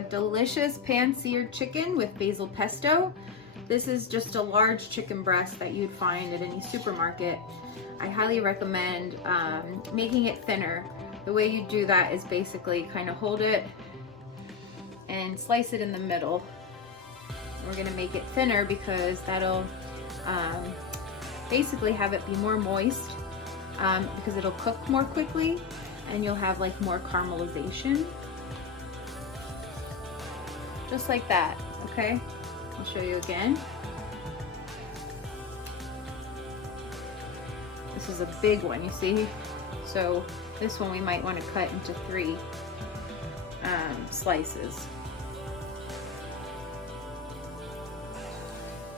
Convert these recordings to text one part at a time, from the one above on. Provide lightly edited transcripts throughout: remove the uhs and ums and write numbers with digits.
a delicious pan-seared chicken with basil pesto. This is just a large chicken breast that you'd find at any supermarket. I highly recommend making it thinner. The way you do that is basically kind of hold it and slice it in the middle. We're gonna make it thinner because that'll basically have it be more moist because it'll cook more quickly and you'll have like more caramelization. Just like that, okay? I'll show you again. This is a big one, you see? So this one we might want to cut into 3 slices.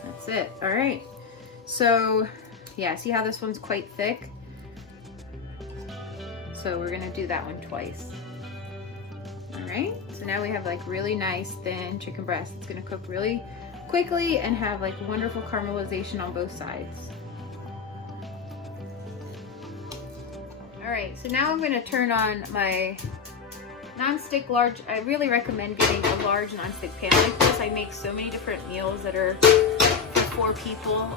That's it. All right. So yeah, see how this one's quite thick? So we're gonna do that one twice. All right. So now we have like really nice thin chicken breast. It's gonna cook really quickly and have like wonderful caramelization on both sides. All right. So now I'm gonna turn on my non-stick large. I really recommend getting a large non-stick pan like this. I make so many different meals that are for 4 people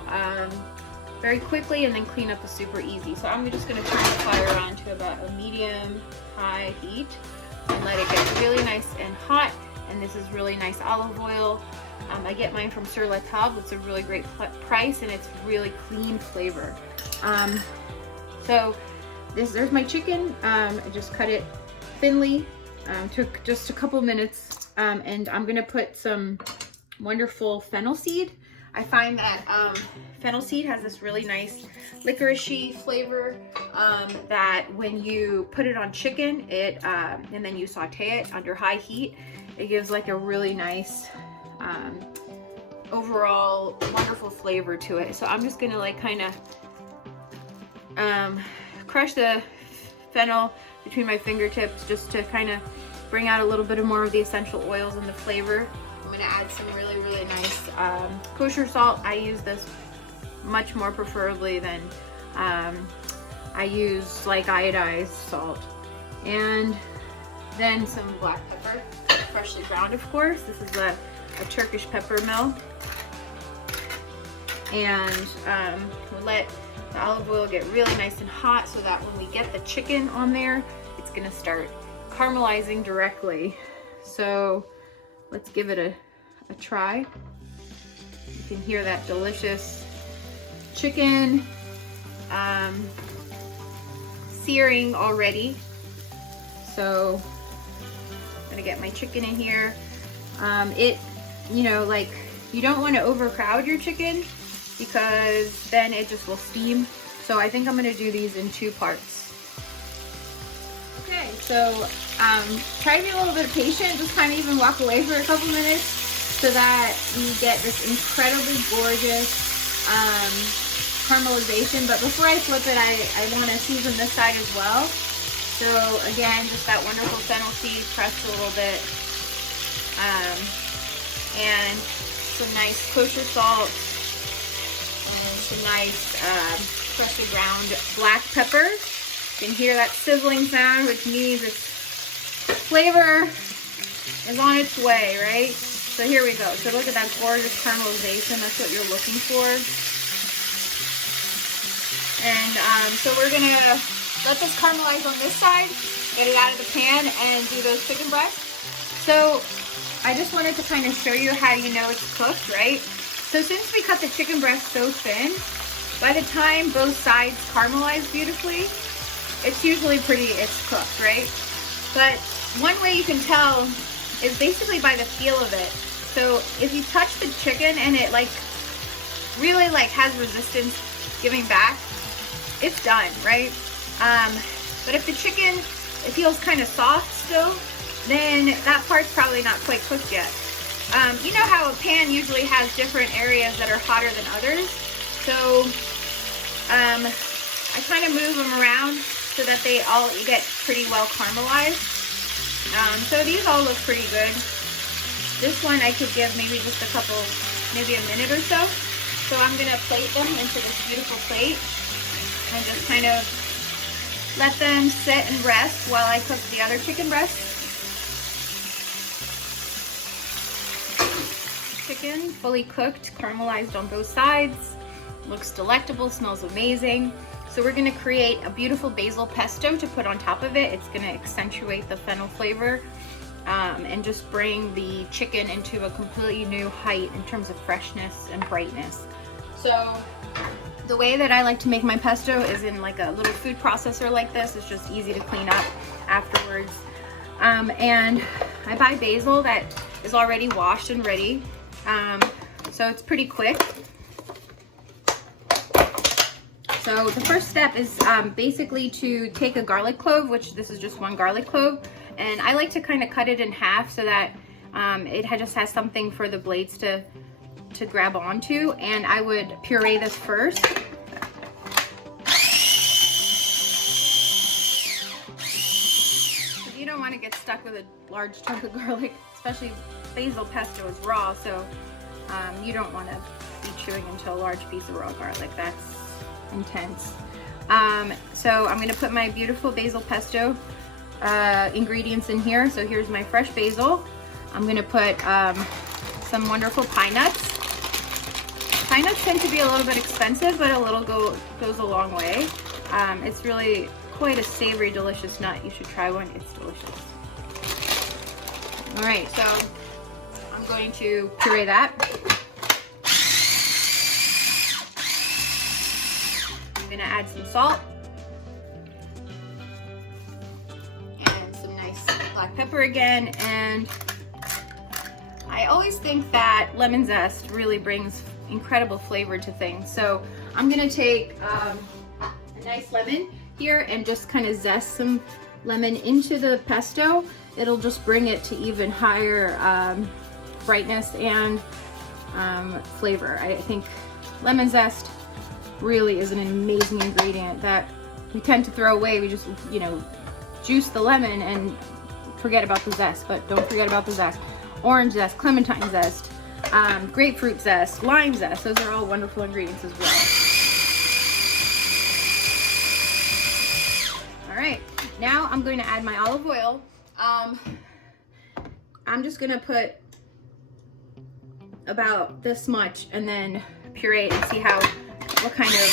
very quickly, and then cleanup is super easy. So I'm just going to turn the fire on to about a medium-high heat and let it get really nice and hot. And this is really nice olive oil. I get mine from Sur La Table. It's a really great price and it's really clean flavor. So there's my chicken. I just cut it thinly. Took just a couple minutes, and I'm gonna put some wonderful fennel seed. I find that fennel seed has this really nice licoricey flavor that when you put it on chicken, and then you saute it under high heat, it gives like a really nice overall wonderful flavor to it. So I'm just gonna like kind of crush the fennel between my fingertips just to kind of bring out a little bit more of the essential oils and the flavor. I'm gonna add some really, really nice kosher salt. I use this much more preferably than I use like iodized salt. And then some black pepper, freshly ground of course. This is a Turkish pepper mill. And we'll let the olive oil get really nice and hot so that when we get the chicken on there, it's gonna start caramelizing directly. So let's give it a try. You can hear that delicious chicken searing already. So I'm gonna get my chicken in here. You know, like you don't want to overcrowd your chicken because then it just will steam. So I think I'm gonna do these in 2 parts. Okay, so try to be a little bit patient, just kind of even walk away for a couple minutes so that you get this incredibly gorgeous caramelization. But before I flip it, I want to season this side as well. So again, just that wonderful fennel seed pressed a little bit, and some nice kosher salt, and some nice freshly ground black pepper. You can hear that sizzling sound, which means its flavor is on its way, right? So here we go. So look at that gorgeous caramelization. That's what you're looking for. And so we're gonna let this caramelize on this side, get it out of the pan, and do those chicken breasts. So I just wanted to kind of show you how you know it's cooked, right? So since we cut the chicken breast so thin, by the time both sides caramelize beautifully, it's usually it's cooked, right? But one way you can tell is basically by the feel of it. So if you touch the chicken and it like really like has resistance giving back, it's done, right? But if the chicken, it feels kind of soft still, then that part's probably not quite cooked yet. You know how a pan usually has different areas that are hotter than others? So I kind of move them around so that they all get pretty well caramelized. So these all look pretty good. This one I could give maybe just maybe a minute or so. So I'm gonna plate them into this beautiful plate and just kind of let them sit and rest while I cook the other chicken breasts. chicken, fully cooked, caramelized on both sides. Looks delectable, smells amazing. So we're gonna create a beautiful basil pesto to put on top of it. It's gonna accentuate the fennel flavor and just bring the chicken into a completely new height in terms of freshness and brightness. So the way that I like to make my pesto is in like a little food processor like this. It's just easy to clean up afterwards. And I buy basil that is already washed and ready. So it's pretty quick. So the first step is basically to take a garlic clove, which this is just one garlic clove. And I like to kind of cut it in half so that it just has something for the blades to grab onto. And I would puree this first. You don't want to get stuck with a large chunk of garlic, especially basil pesto is raw, so you don't want to be chewing into a large piece of raw garlic. That's intense. So I'm going to put my beautiful basil pesto ingredients in here. So here's my fresh basil. I'm going to put some wonderful pine nuts. Pine nuts tend to be a little bit expensive, but a little goes a long way. It's really quite a savory, delicious nut. You should try one. It's delicious. All right, so I'm going to puree that. I'm gonna add some salt and some nice black pepper again. And I always think that lemon zest really brings incredible flavor to things. So I'm gonna take a nice lemon here and just kind of zest some lemon into the pesto. It'll just bring it to even higher brightness and flavor. I think lemon zest really is an amazing ingredient that we tend to throw away. We just, you know, juice the lemon and forget about the zest, but don't forget about the zest. Orange zest, clementine zest, grapefruit zest, lime zest, those are all wonderful ingredients as well. All right, now I'm going to add my olive oil. I'm just gonna put about this much and then puree it and see what kind of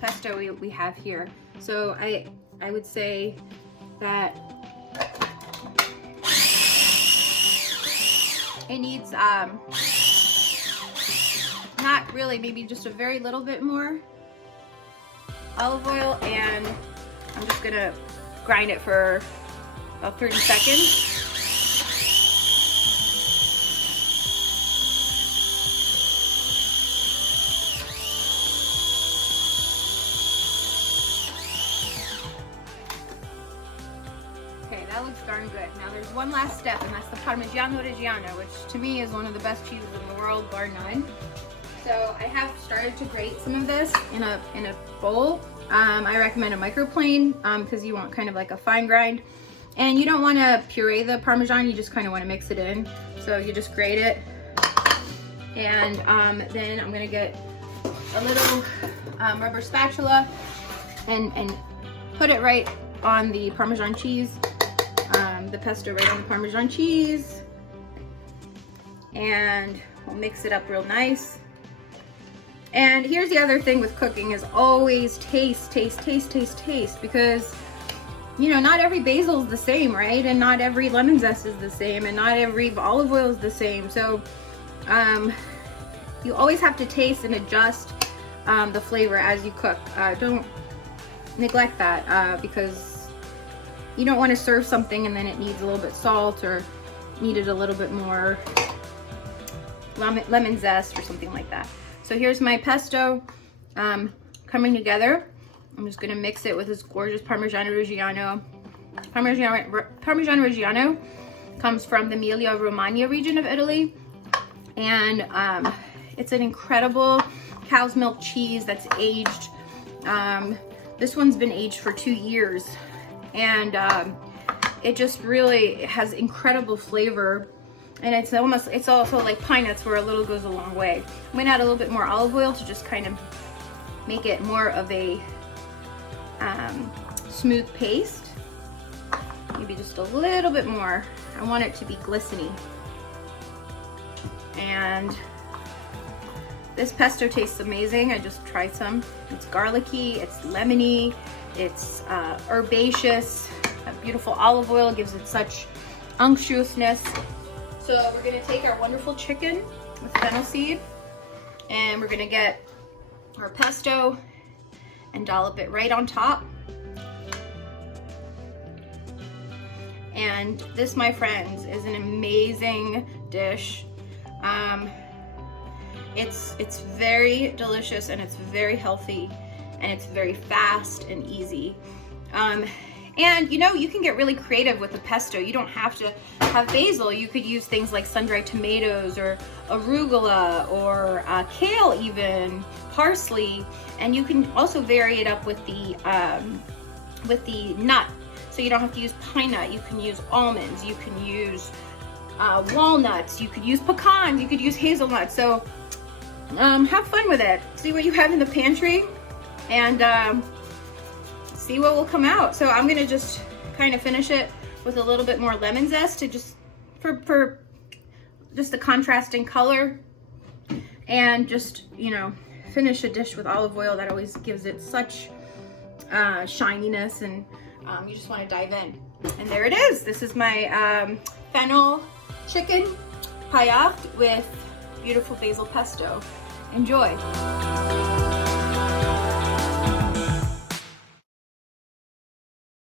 pesto we have here. So I would say that it needs not really, maybe just a very little bit more olive oil, and I'm just gonna grind it for about 30 seconds. Okay, that looks darn good. Now there's one last step, and that's the Parmigiano Reggiano, which to me is one of the best cheeses in the world, bar none. So I have started to grate some of this in a bowl. I recommend a microplane because you want kind of like a fine grind. And you don't want to puree the Parmesan, you just kind of want to mix it in. So you just grate it. And then I'm going to get a little rubber spatula and put it right on the Parmesan cheese. The pesto right on the Parmesan cheese. And we'll mix it up real nice. And here's the other thing with cooking is always taste, because, you know, not every basil is the same, right? And not every lemon zest is the same, and not every olive oil is the same. So you always have to taste and adjust the flavor as you cook. Don't neglect that because you don't want to serve something and then it needs a little bit salt or needed a little bit more lemon zest or something like that. So here's my pesto coming together. I'm just gonna mix it with this gorgeous Parmigiano Reggiano. Parmigiano Reggiano comes from the Emilia-Romagna region of Italy. And it's an incredible cow's milk cheese that's aged. This one's been aged for 2 years. And it just really has incredible flavor. And it's also like pine nuts where a little goes a long way. I'm gonna add a little bit more olive oil to just kind of make it more of a smooth paste. Maybe just a little bit more. I want it to be glistening. And this pesto tastes amazing. I just tried some. It's garlicky, it's lemony, it's herbaceous. That beautiful olive oil gives it such unctuousness. So we're gonna take our wonderful chicken with fennel seed, and we're gonna get our pesto and dollop it right on top. And this, my friends, is an amazing dish. It's very delicious, and it's very healthy, and it's very fast and easy. And you know, you can get really creative with the pesto. You don't have to have basil. You could use things like sun-dried tomatoes or arugula or kale, even parsley, and you can also vary it up with the nut. So you don't have to use pine nut. You can use almonds. You can use walnuts. You could use pecans. You could use hazelnuts. So have fun with it. See what you have in the pantry, and see what will come out. So I'm gonna just kind of finish it with a little bit more lemon zest to just for just the contrasting color, and just, you know, finish a dish with olive oil. That always gives it such shininess, and you just want to dive in. And there it is. This is my Fennel Chicken Paillard with Beautiful Basil Pesto. Enjoy.